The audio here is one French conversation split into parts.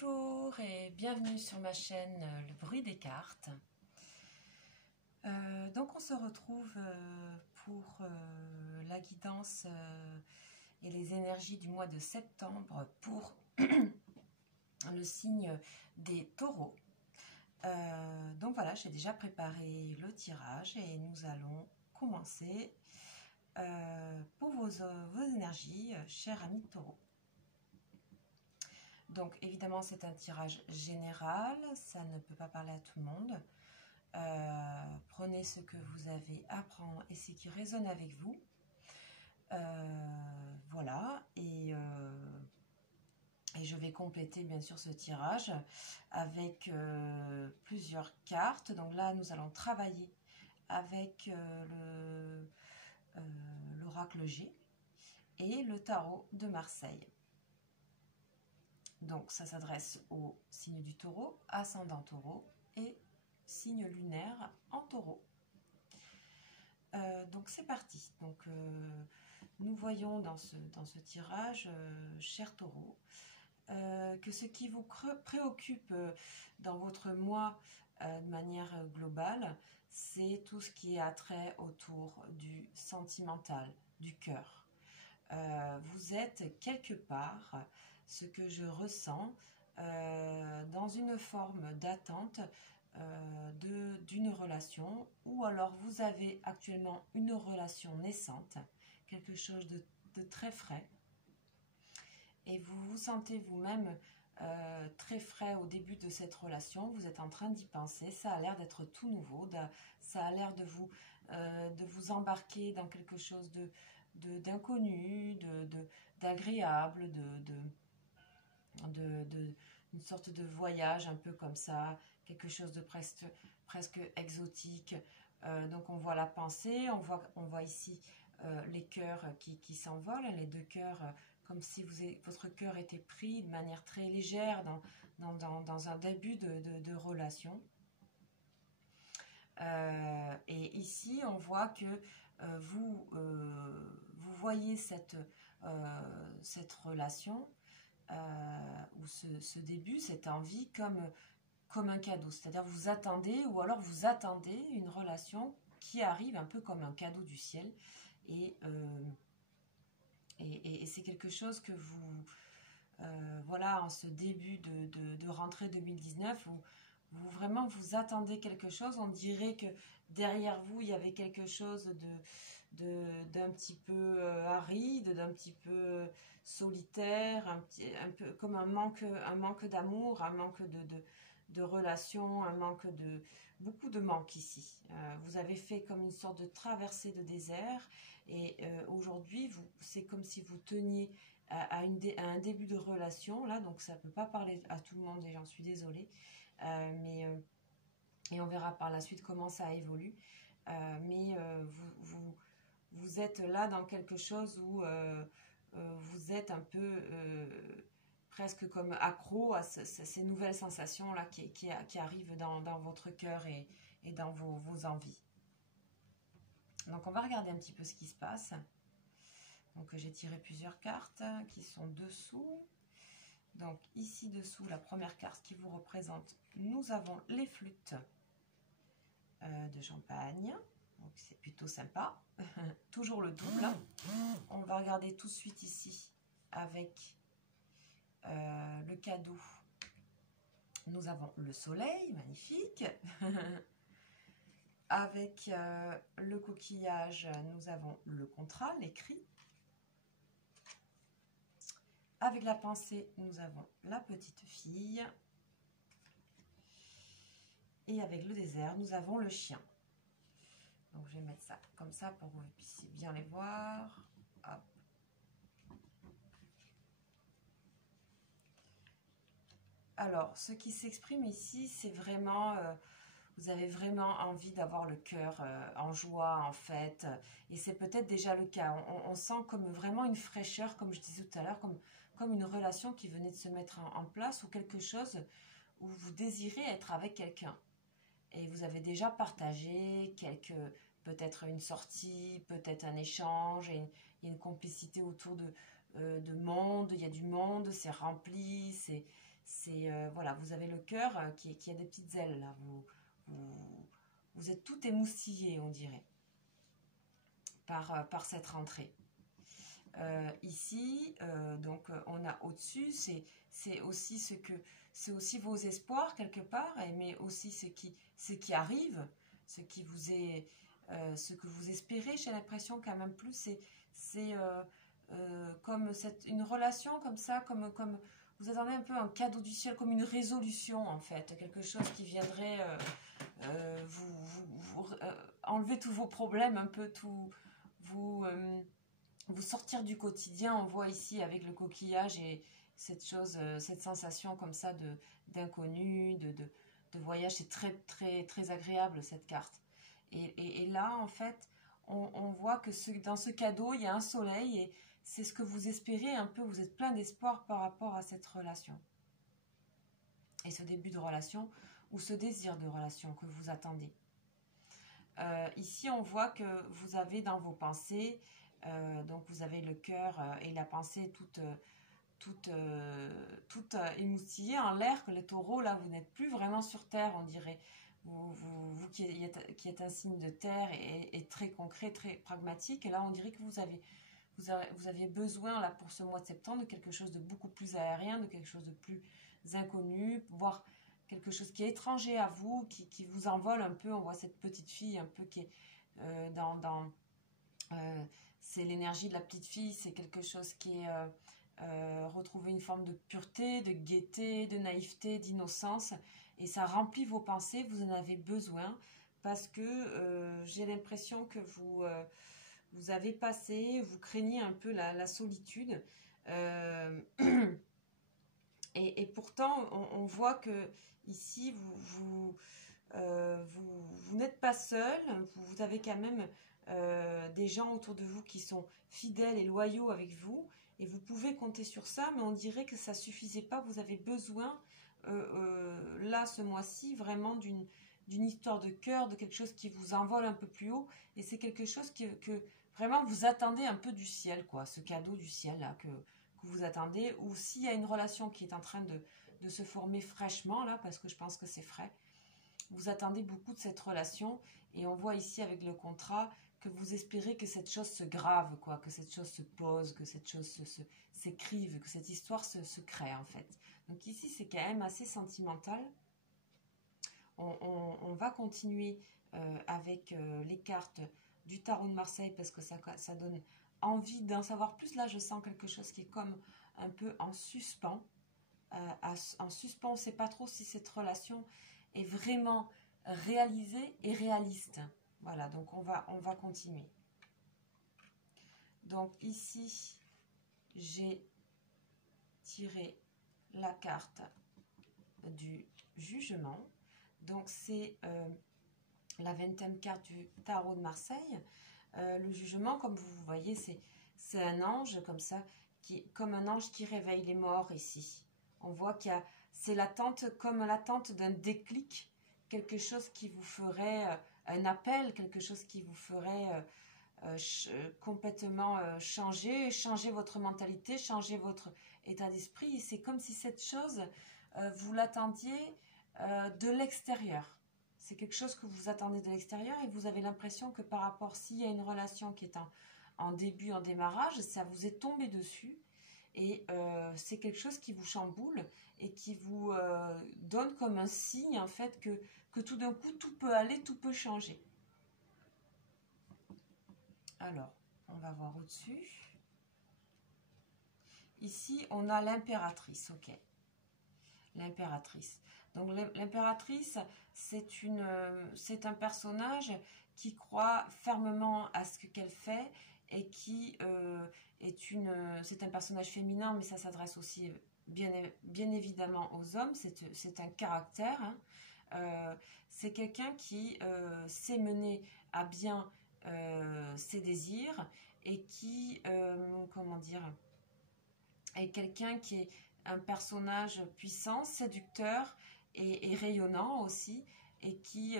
Bonjour et bienvenue sur ma chaîne Le Bruit des cartes. Donc on se retrouve pour la guidance et les énergies du mois de septembre pour le signe des taureaux. Donc voilà, j'ai déjà préparé le tirage et nous allons commencer pour vos énergies, chers amis taureaux. Donc évidemment c'est un tirage général, ça ne peut pas parler à tout le monde. Prenez ce que vous avez à prendre et ce qui résonne avec vous. Voilà, et je vais compléter bien sûr ce tirage avec plusieurs cartes. Donc là nous allons travailler avec l'oracle G et le tarot de Marseille. Donc ça s'adresse au signe du taureau, ascendant taureau et signe lunaire en taureau. Donc c'est parti. Donc nous voyons dans ce tirage, chers taureaux, que ce qui vous préoccupe dans votre mois de manière globale, c'est tout ce qui est attrait autour du sentimental, du cœur. Vous êtes quelque part, ce que je ressens, dans une forme d'attente d'une relation, ou alors vous avez actuellement une relation naissante, quelque chose de très frais, et vous vous sentez vous-même très frais au début de cette relation, vous êtes en train d'y penser, ça a l'air d'être tout nouveau, ça a l'air de vous embarquer dans quelque chose d'inconnu, d'agréable, une sorte de voyage un peu comme ça, quelque chose de presque exotique. Donc on voit la pensée, on voit ici les cœurs qui s'envolent, les deux cœurs, comme si votre cœur était pris de manière très légère dans un début de relation. Et ici on voit que vous voyez cette relation ou ce début, cette envie comme un cadeau, c'est-à-dire vous attendez, ou alors vous attendez une relation qui arrive un peu comme un cadeau du ciel, et c'est quelque chose que vous, voilà, en ce début de rentrée 2019, vraiment vous attendez quelque chose. On dirait que derrière vous il y avait quelque chose d'un petit peu aride, d'un petit peu solitaire, un peu comme un manque d'amour, un manque de relations, beaucoup de manque ici. Vous avez fait comme une sorte de traversée de désert, et aujourd'hui c'est comme si vous teniez à un début de relation là, donc ça ne peut pas parler à tout le monde et j'en suis désolée, et on verra par la suite comment ça évolue, mais vous êtes là dans quelque chose où vous êtes un peu presque comme accro à ces nouvelles sensations là qui arrivent dans votre cœur et dans vos envies. Donc on va regarder un petit peu ce qui se passe. Donc j'ai tiré plusieurs cartes qui sont dessous. Donc ici dessous, la première carte qui vous représente, nous avons les flûtes de champagne. Donc c'est plutôt sympa. Toujours le double. On va regarder tout de suite ici avec le cadeau. Nous avons le soleil, magnifique. Avec le coquillage, nous avons le contrat, l'écrit. Avec la pensée, nous avons la petite fille. Et avec le désert, nous avons le chien. Donc je vais mettre ça comme ça pour que vous puissiez bien les voir. Hop. Alors, ce qui s'exprime ici, c'est vraiment, vous avez vraiment envie d'avoir le cœur en joie, en fête, et c'est peut-être déjà le cas. On sent comme vraiment une fraîcheur, comme je disais tout à l'heure, comme une relation qui venait de se mettre en place, ou quelque chose où vous désirez être avec quelqu'un. Et vous avez déjà partagé peut-être une sortie, peut-être un échange, et il y a une complicité autour de monde, il y a du monde, c'est rempli, Voilà, vous avez le cœur qui a des petites ailes là. Vous êtes tout émoustillé, on dirait, par cette rentrée. Ici, donc on a au-dessus, c'est aussi vos espoirs quelque part, mais aussi ce qui arrive, ce que vous espérez. J'ai l'impression quand même plus, c'est comme une relation comme ça, comme vous attendez un peu un cadeau du ciel, comme une résolution en fait, quelque chose qui viendrait vous enlever tous vos problèmes, un peu tout vous sortir du quotidien. On voit ici avec le coquillage et cette sensation comme ça d'inconnu, de voyage. C'est très très très agréable cette carte. Et là en fait, on voit que dans ce cadeau il y a un soleil et c'est ce que vous espérez un peu. Vous êtes plein d'espoir par rapport à cette relation et ce début de relation ou ce désir de relation que vous attendez. Ici on voit que vous avez dans vos pensées donc vous avez le cœur et la pensée toute émoustillée en l'air, que les taureaux, là, vous n'êtes plus vraiment sur terre, on dirait. Vous qui êtes un signe de terre et très concret, très pragmatique, et là, on dirait que vous aviez besoin, là, pour ce mois de septembre, de quelque chose de beaucoup plus aérien, de quelque chose de plus inconnu, voire quelque chose qui est étranger à vous, qui vous envole un peu. On voit cette petite fille un peu qui est c'est l'énergie de la petite fille, c'est quelque chose qui est retrouver une forme de pureté, de gaieté, de naïveté, d'innocence, et ça remplit vos pensées. Vous en avez besoin parce que j'ai l'impression que vous avez passé, vous craignez un peu la solitude, et pourtant on voit que ici vous n'êtes pas seul. Vous avez quand même des gens autour de vous qui sont fidèles et loyaux avec vous, et vous pouvez compter sur ça, mais on dirait que ça suffisait pas. Vous avez besoin là ce mois-ci vraiment d'une histoire de cœur, de quelque chose qui vous envole un peu plus haut, et c'est quelque chose que vraiment vous attendez un peu du ciel, quoi, ce cadeau du ciel là que vous attendez. Ou s'il y a une relation qui est en train de se former fraîchement là, parce que je pense que c'est frais, vous attendez beaucoup de cette relation, et on voit ici avec le contrat que vous espérez que cette chose se grave, quoi, que cette chose se pose, que cette chose s'écrive, que cette histoire se crée en fait. Donc ici c'est quand même assez sentimental. On va continuer avec les cartes du tarot de Marseille parce que ça donne envie d'en savoir plus. Là je sens quelque chose qui est comme un peu en suspens. En suspens, on ne sait pas trop si cette relation est vraiment réalisée et réaliste. Voilà, donc on va continuer. Donc ici, j'ai tiré la carte du jugement. Donc c'est la 20e carte du tarot de Marseille. Le jugement, comme vous voyez, c'est un ange comme ça, comme un ange qui réveille les morts ici. On voit c'est l'attente, comme l'attente d'un déclic, quelque chose qui vous ferait un appel, quelque chose qui vous ferait complètement changer votre mentalité, changer votre état d'esprit. C'est comme si cette chose, vous l'attendiez de l'extérieur. C'est quelque chose que vous attendez de l'extérieur, et vous avez l'impression que par rapport, s'il y a une relation qui est en début, en démarrage, ça vous est tombé dessus. Et c'est quelque chose qui vous chamboule et qui vous donne comme un signe en fait que tout d'un coup tout peut aller, tout peut changer. Alors, on va voir au-dessus. Ici, on a l'impératrice, ok. L'impératrice. Donc l'impératrice, c'est un personnage qui croit fermement à ce qu'elle fait, et qui c'est un personnage féminin, mais ça s'adresse aussi bien évidemment aux hommes. C'est un caractère, hein. C'est quelqu'un qui sait mener à bien ses désirs, et qui comment dire, est quelqu'un qui est un personnage puissant, séducteur et rayonnant aussi, et qui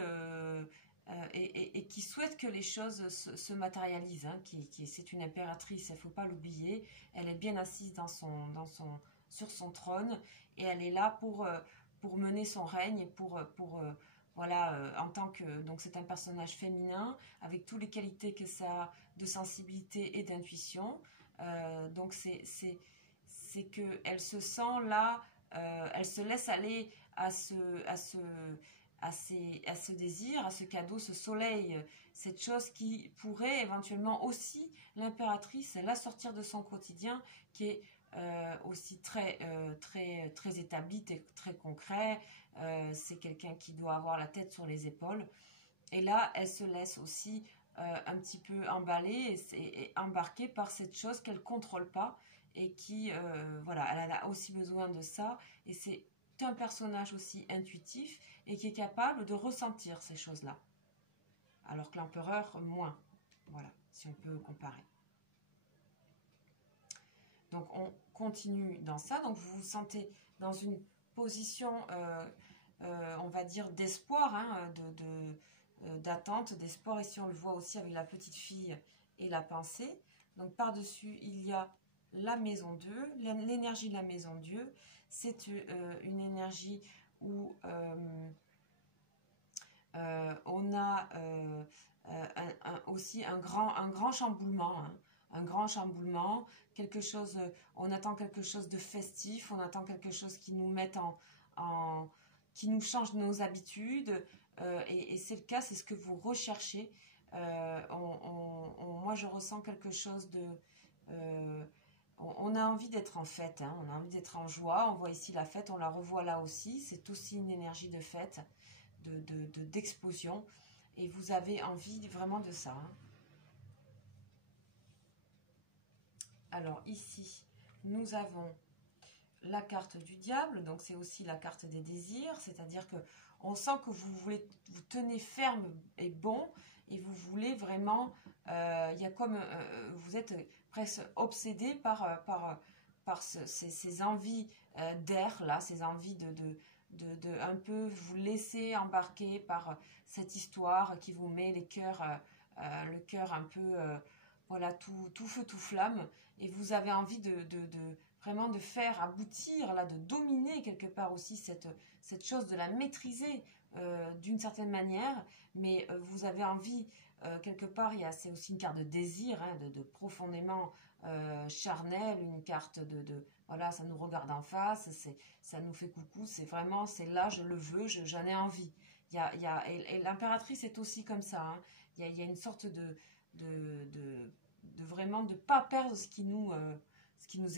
souhaite que les choses se matérialisent, hein, c'est une impératrice, il ne faut pas l'oublier. Elle est bien assise dans sur son trône et elle est là pour mener son règne, voilà, en tant que... Donc c'est un personnage féminin avec toutes les qualités que ça a de sensibilité et d'intuition. Donc c'est qu'elle se sent là, elle se laisse aller à ce désir, à ce cadeau, ce soleil, cette chose qui pourrait éventuellement aussi l'impératrice la sortir de son quotidien qui est aussi très établi, très concret. C'est quelqu'un qui doit avoir la tête sur les épaules. Et là, elle se laisse aussi un petit peu emballer et embarquer par cette chose qu'elle ne contrôle pas et qui, voilà, elle a aussi besoin de ça. Et c'est un personnage aussi intuitif et qui est capable de ressentir ces choses-là. Alors que l'empereur, moins. Voilà, si on peut comparer. Donc, on continue dans ça. Donc, vous vous sentez dans une position, on va dire, d'espoir, hein, d'attente, d'espoir. Ici, on le voit aussi avec la petite fille et la pensée. Donc, par-dessus, il y a la maison Dieu, l'énergie de la maison Dieu. C'est une énergie où on a aussi un grand chamboulement, hein, un grand chamboulement, quelque chose, on attend quelque chose de festif, on attend quelque chose qui nous mette qui nous change nos habitudes, et c'est le cas, c'est ce que vous recherchez. Moi, je ressens quelque chose de... on a envie d'être en fête, hein, on a envie d'être en joie. On voit ici la fête, on la revoit là aussi. C'est aussi une énergie de fête, d'explosion. Et vous avez envie vraiment de ça. Hein. Alors ici, nous avons la carte du diable. Donc c'est aussi la carte des désirs. C'est-à-dire que on sent que vous tenez ferme et bon. Et vous voulez vraiment... il y a comme... vous êtes presque obsédé par ces envies d'air, là, ces envies de un peu vous laisser embarquer par cette histoire qui vous met le cœur un peu, voilà, tout feu, tout flamme. Et vous avez envie vraiment de faire aboutir, là, de dominer quelque part aussi cette chose, de la maîtriser d'une certaine manière. Mais vous avez envie... quelque part, c'est aussi une carte de désir, hein, de profondément charnel, une carte voilà, ça nous regarde en face, ça nous fait coucou, c'est là, je le veux, j'en ai envie. Et l'impératrice est aussi comme ça, hein. Il y a une sorte de vraiment de pas perdre ce qui nous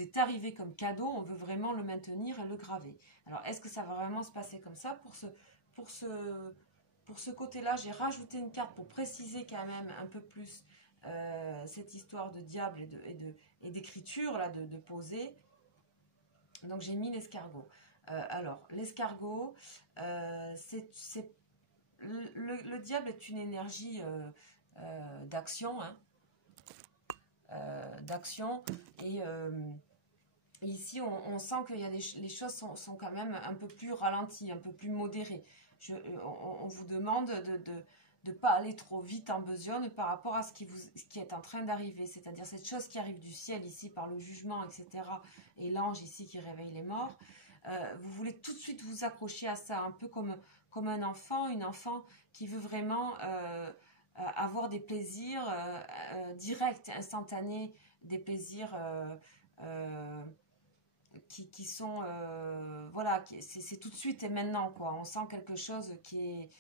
est arrivé comme cadeau, on veut vraiment le maintenir et le graver. Alors, est-ce que ça va vraiment se passer comme ça pour ce côté-là, j'ai rajouté une carte pour préciser quand même un peu plus cette histoire de diable et d'écriture, là, de poser. Donc, j'ai mis l'escargot. Alors, l'escargot, le diable est une énergie d'action, hein, d'action. Et ici, on sent que les choses sont quand même un peu plus ralenties, un peu plus modérées. On vous demande de ne pas aller trop vite en besogne par rapport à ce qui est en train d'arriver. C'est-à-dire cette chose qui arrive du ciel ici par le jugement, etc. Et l'ange ici qui réveille les morts. Vous voulez tout de suite vous accrocher à ça, un peu comme un enfant, une enfant qui veut vraiment avoir des plaisirs directs, instantanés, des plaisirs... qui sont voilà, c'est tout de suite et maintenant, quoi. On sent quelque chose qui est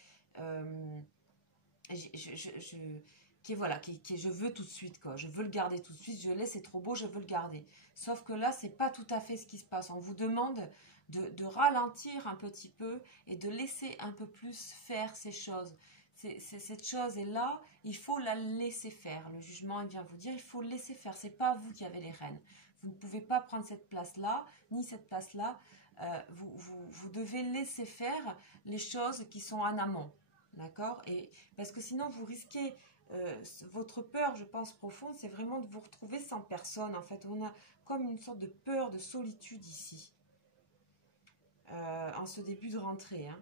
voilà, je veux tout de suite, quoi. Je veux le garder tout de suite, je l'ai, c'est trop beau, je veux le garder. Sauf que là, c'est pas tout à fait ce qui se passe. On vous demande de ralentir un petit peu et de laisser un peu plus faire ces choses. Cette chose est là, il faut la laisser faire. Le jugement, il vient vous dire, il faut laisser faire. C'est pas vous qui avez les rênes. Vous ne pouvez pas prendre cette place-là, ni cette place-là. Vous devez laisser faire les choses qui sont en amont. D'accord? Et parce que sinon, vous risquez... votre peur, je pense, profonde, c'est vraiment de vous retrouver sans personne. En fait, on a comme une sorte de peur de solitude ici. En ce début de rentrée. Hein.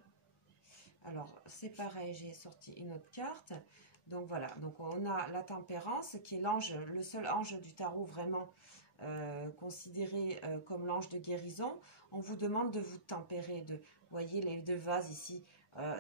Alors, c'est pareil, j'ai sorti une autre carte. Donc voilà, donc on a la tempérance qui est l'ange, le seul ange du tarot vraiment considéré comme l'ange de guérison, on vous demande de vous tempérer. Vous voyez les deux vases ici,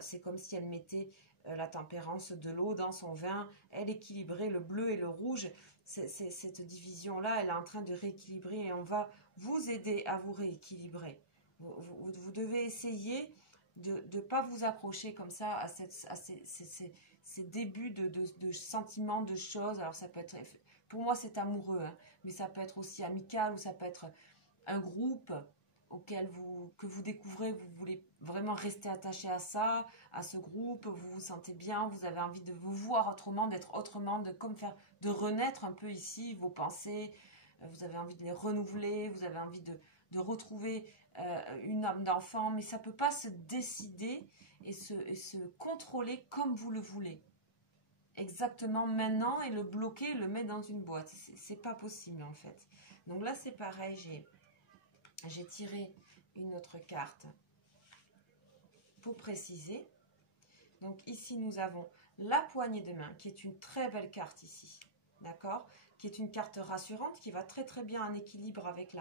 c'est comme si elle mettait la tempérance de l'eau dans son vin, elle équilibrait le bleu et le rouge. Cette division-là, elle est en train de rééquilibrer et on va vous aider à vous rééquilibrer. Vous devez essayer de ne pas vous accrocher comme ça à ces débuts de sentiments, de choses. Alors ça peut être, pour moi c'est amoureux, hein, mais ça peut être aussi amical ou ça peut être un groupe que vous découvrez, vous voulez vraiment rester attaché à ça, à ce groupe, vous vous sentez bien, vous avez envie de vous voir autrement, d'être autrement, de renaître un peu ici, vos pensées, vous avez envie de les renouveler, vous avez envie de retrouver une âme d'enfant, mais ça ne peut pas se décider et se contrôler comme vous le voulez. Exactement maintenant et le bloquer, le mettre dans une boîte. C'est pas possible en fait. Donc là c'est pareil, j'ai tiré une autre carte pour préciser. Donc ici nous avons la poignée de main qui est une très belle carte ici. D'accord, qui est une carte rassurante qui va très très bien en équilibre avec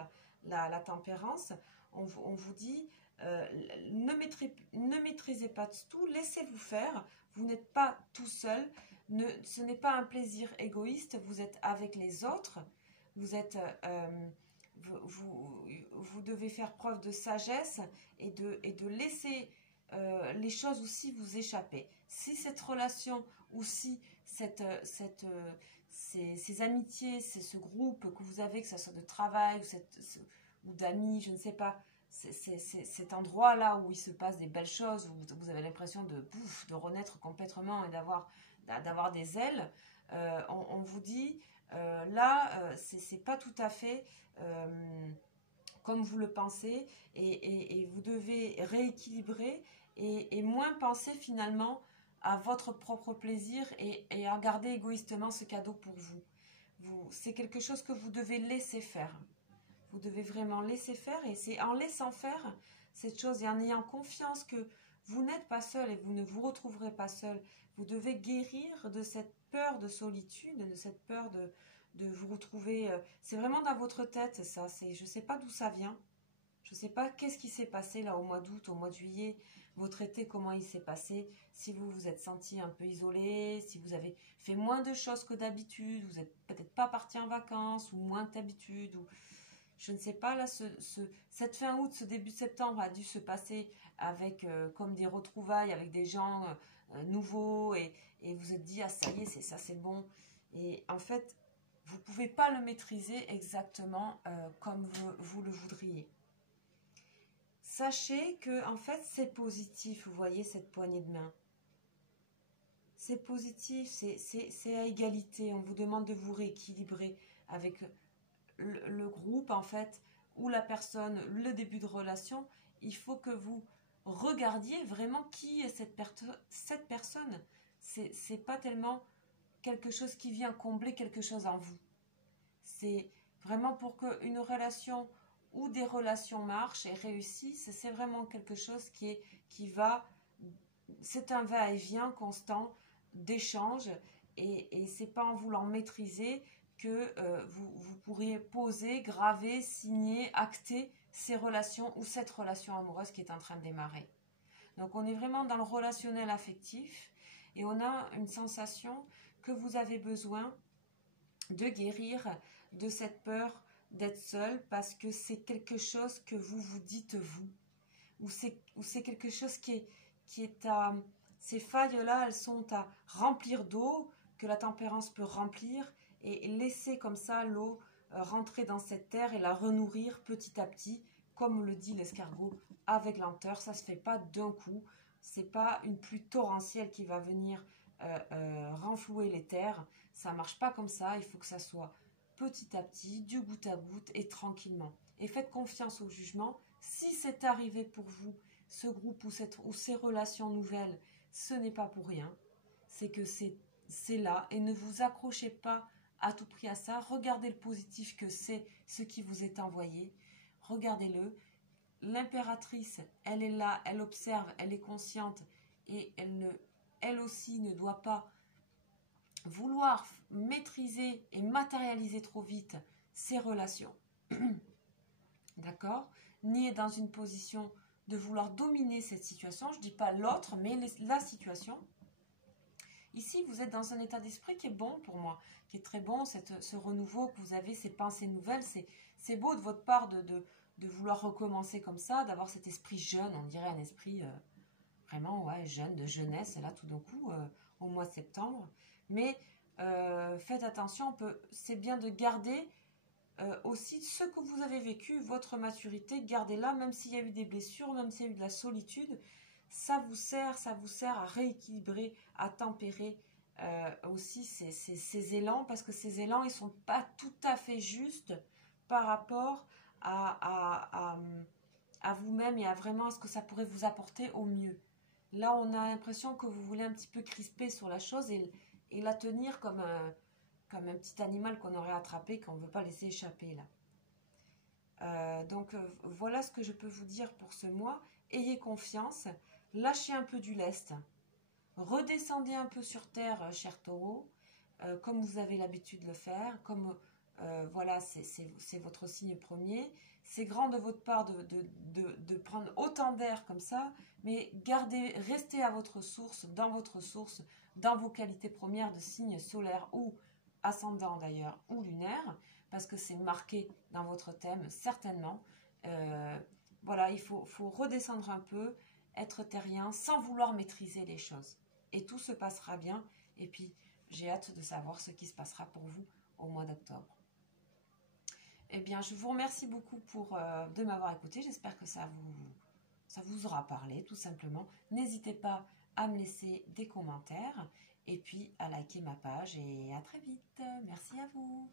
la tempérance. On vous dit ne maîtrisez pas tout, laissez-vous faire, vous n'êtes pas tout seul, ce n'est pas un plaisir égoïste, vous êtes avec les autres, vous êtes vous devez faire preuve de sagesse et de laisser les choses aussi vous échapper. Si cette relation ou si ces amitiés, c'est ce groupe que vous avez, que ce soit de travail ou d'amis, je ne sais pas, cet endroit-là où il se passe des belles choses, où vous avez l'impression de renaître complètement et d'avoir des ailes, on vous dit, là, c'est pas tout à fait comme vous le pensez et vous devez rééquilibrer et moins penser finalement à votre propre plaisir et à garder égoïstement ce cadeau pour vous. C'est quelque chose que vous devez laisser faire. Vous devez vraiment laisser faire et c'est en laissant faire cette chose et en ayant confiance que vous n'êtes pas seul et vous ne vous retrouverez pas seul. Vous devez guérir de cette peur de solitude, de cette peur de vous retrouver. C'est vraiment dans votre tête ça. Je ne sais pas d'où ça vient. Je ne sais pas qu'est-ce qui s'est passé là au mois d'août, au mois de juillet, votre été, comment il s'est passé, si vous vous êtes senti un peu isolé, si vous avez fait moins de choses que d'habitude, vous n'êtes peut-être pas parti en vacances ou moins que d'habitude, ou je ne sais pas, là, cette fin août, ce début septembre a dû se passer avec comme des retrouvailles avec des gens nouveaux et vous êtes dit, ah ça y est, c'est ça, c'est bon. Et en fait, vous ne pouvez pas le maîtriser exactement comme vous le voudriez. Sachez que en fait c'est positif, vous voyez cette poignée de main. C'est positif, c'est à égalité. On vous demande de vous rééquilibrer avec le groupe en fait, ou la personne, le début de relation. Il faut que vous regardiez vraiment qui est cette personne. C'est pas tellement quelque chose qui vient combler quelque chose en vous. C'est vraiment pour qu'une relation ou des relations marchent et réussissent, c'est vraiment quelque chose c'est un va-et-vient constant d'échange et c'est pas en voulant maîtriser que vous pourriez poser, graver, signer, acter ces relations ou cette relation amoureuse qui est en train de démarrer. Donc on est vraiment dans le relationnel affectif et on a une sensation que vous avez besoin de guérir de cette peur d'être seul parce que c'est quelque chose que vous vous dites vous ou c'est quelque chose qui est à ces failles-là, elles sont à remplir d'eau que la tempérance peut remplir et laisser comme ça l'eau rentrer dans cette terre et la renourrir petit à petit, comme le dit l'escargot, avec lenteur. Ça se fait pas d'un coup, c'est pas une pluie torrentielle qui va venir renflouer les terres, ça marche pas comme ça, il faut que ça soit petit à petit, du goutte à goutte et tranquillement. Et faites confiance au jugement. Si c'est arrivé pour vous, ce groupe ou ces relations nouvelles, ce n'est pas pour rien. C'est que c'est là et ne vous accrochez pas à tout prix à ça. Regardez le positif que c'est ce qui vous est envoyé. Regardez-le. L'impératrice, elle est là, elle observe, elle est consciente et elle aussi ne doit pas vouloir maîtriser et matérialiser trop vite ces relations. D'accord? Ni être dans une position de vouloir dominer cette situation. Je ne dis pas l'autre, mais la situation. Ici, vous êtes dans un état d'esprit qui est bon pour moi, qui est très bon, ce renouveau que vous avez, ces pensées nouvelles. C'est beau de votre part de vouloir recommencer comme ça, d'avoir cet esprit jeune, on dirait un esprit vraiment ouais, jeune, de jeunesse, là tout d'un coup, au mois de septembre. Mais faites attention, c'est bien de garder aussi ce que vous avez vécu, votre maturité, gardez-la, même s'il y a eu des blessures, même s'il y a eu de la solitude, ça vous sert à rééquilibrer, à tempérer aussi ces élans, parce que ces élans, ils ne sont pas tout à fait justes par rapport à vous-même et à vraiment ce que ça pourrait vous apporter au mieux. Là, on a l'impression que vous voulez un petit peu crisper sur la chose et la tenir comme un petit animal qu'on aurait attrapé, qu'on ne veut pas laisser échapper là. Donc voilà ce que je peux vous dire pour ce mois. Ayez confiance, lâchez un peu du lest, redescendez un peu sur terre, cher taureau, comme vous avez l'habitude de le faire, comme voilà, c'est votre signe premier. C'est grand de votre part de prendre autant d'air comme ça, mais restez à votre source, dans vos qualités premières de signe solaire ou ascendant d'ailleurs, ou lunaire, parce que c'est marqué dans votre thème, certainement. Voilà, il faut redescendre un peu, être terrien, sans vouloir maîtriser les choses. Et tout se passera bien. Et puis, j'ai hâte de savoir ce qui se passera pour vous au mois d'octobre. Eh bien, je vous remercie beaucoup de m'avoir écouté. J'espère que ça vous aura parlé, tout simplement. N'hésitez pas à me laisser des commentaires et puis à liker ma page. Et à très vite. Merci à vous.